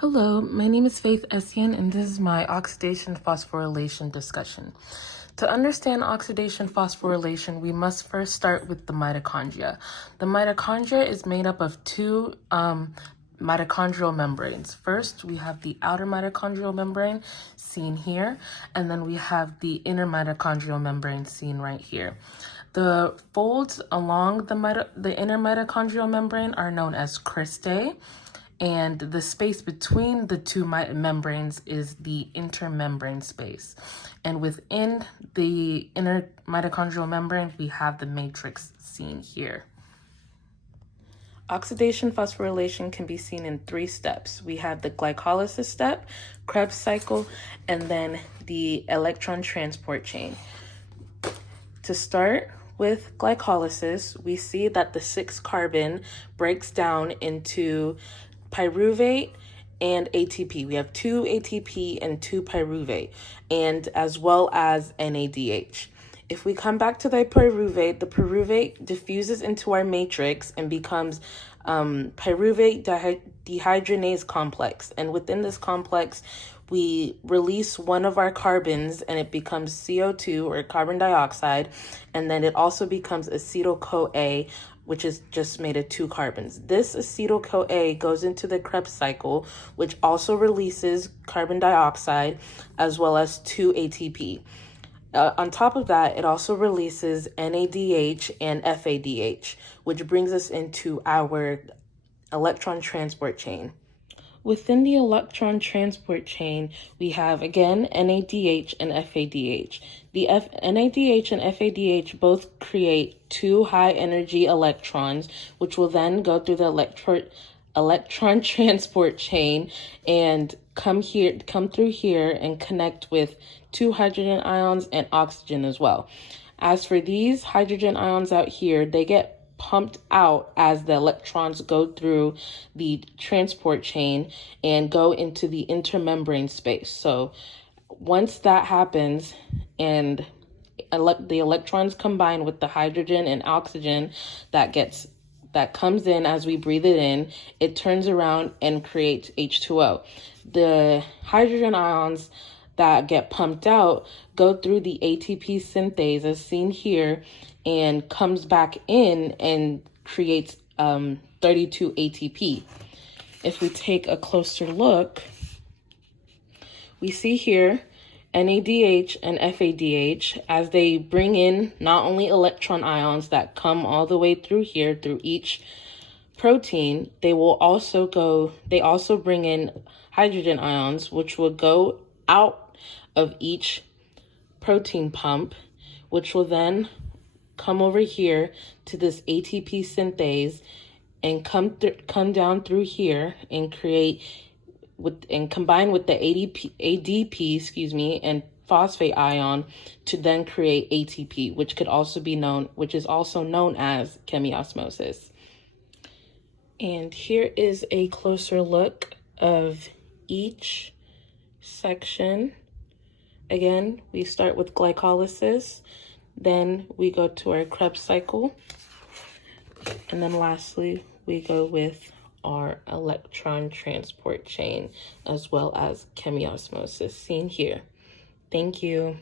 Hello, my name is Faith Essian, and this is my oxidation phosphorylation discussion. To understand oxidation phosphorylation, we must first start with the mitochondria. The mitochondria is made up of two mitochondrial membranes. First, we have the outer mitochondrial membrane, seen here, and then we have the inner mitochondrial membrane, seen right here. The folds along the inner mitochondrial membrane are known as cristae, and the space between the two membranes is the intermembrane space. And within the inner mitochondrial membrane, we have the matrix seen here. Oxidation phosphorylation can be seen in 3 steps. We have the glycolysis step, Krebs cycle, and then the electron transport chain. To start with glycolysis, we see that the 6-carbon breaks down into pyruvate and ATP. We have 2 ATP and 2 pyruvate, and as well as NADH. If we come back to the pyruvate diffuses into our matrix and becomes pyruvate dehydrogenase complex. And within this complex, we release one of our carbons and it becomes CO2 or carbon dioxide. And then it also becomes acetyl-CoA, which is just made of 2 carbons. This acetyl-CoA goes into the Krebs cycle, which also releases carbon dioxide as well as 2 ATP. On top of that, it also releases NADH and FADH, which brings us into our electron transport chain. Within the electron transport chain, we have, again, NADH and FADH. The NADH and FADH both create 2 high-energy electrons, which will then go through the electron transport chain and come through here and connect with 2 hydrogen ions and oxygen as well. As for these hydrogen ions out here, they get pumped out as the electrons go through the transport chain and go into the intermembrane space. So once that happens and the electrons combine with the hydrogen and oxygen that comes in as we breathe it in, it turns around and creates H2O. The hydrogen ions that get pumped out go through the ATP synthase as seen here and comes back in and creates 32 ATP. If we take a closer look, we see here NADH and FADH as they bring in not only electron ions that come all the way through here through each protein, they also bring in hydrogen ions, which will go out of each protein pump, which will then come over here to this ATP synthase and come down through here and combine with the ADP, and phosphate ion to then create ATP, which is also known as chemiosmosis. And here is a closer look of each section. Again, we start with glycolysis, then we go to our Krebs cycle, and then lastly, we go with our electron transport chain, as well as chemiosmosis seen here. Thank you.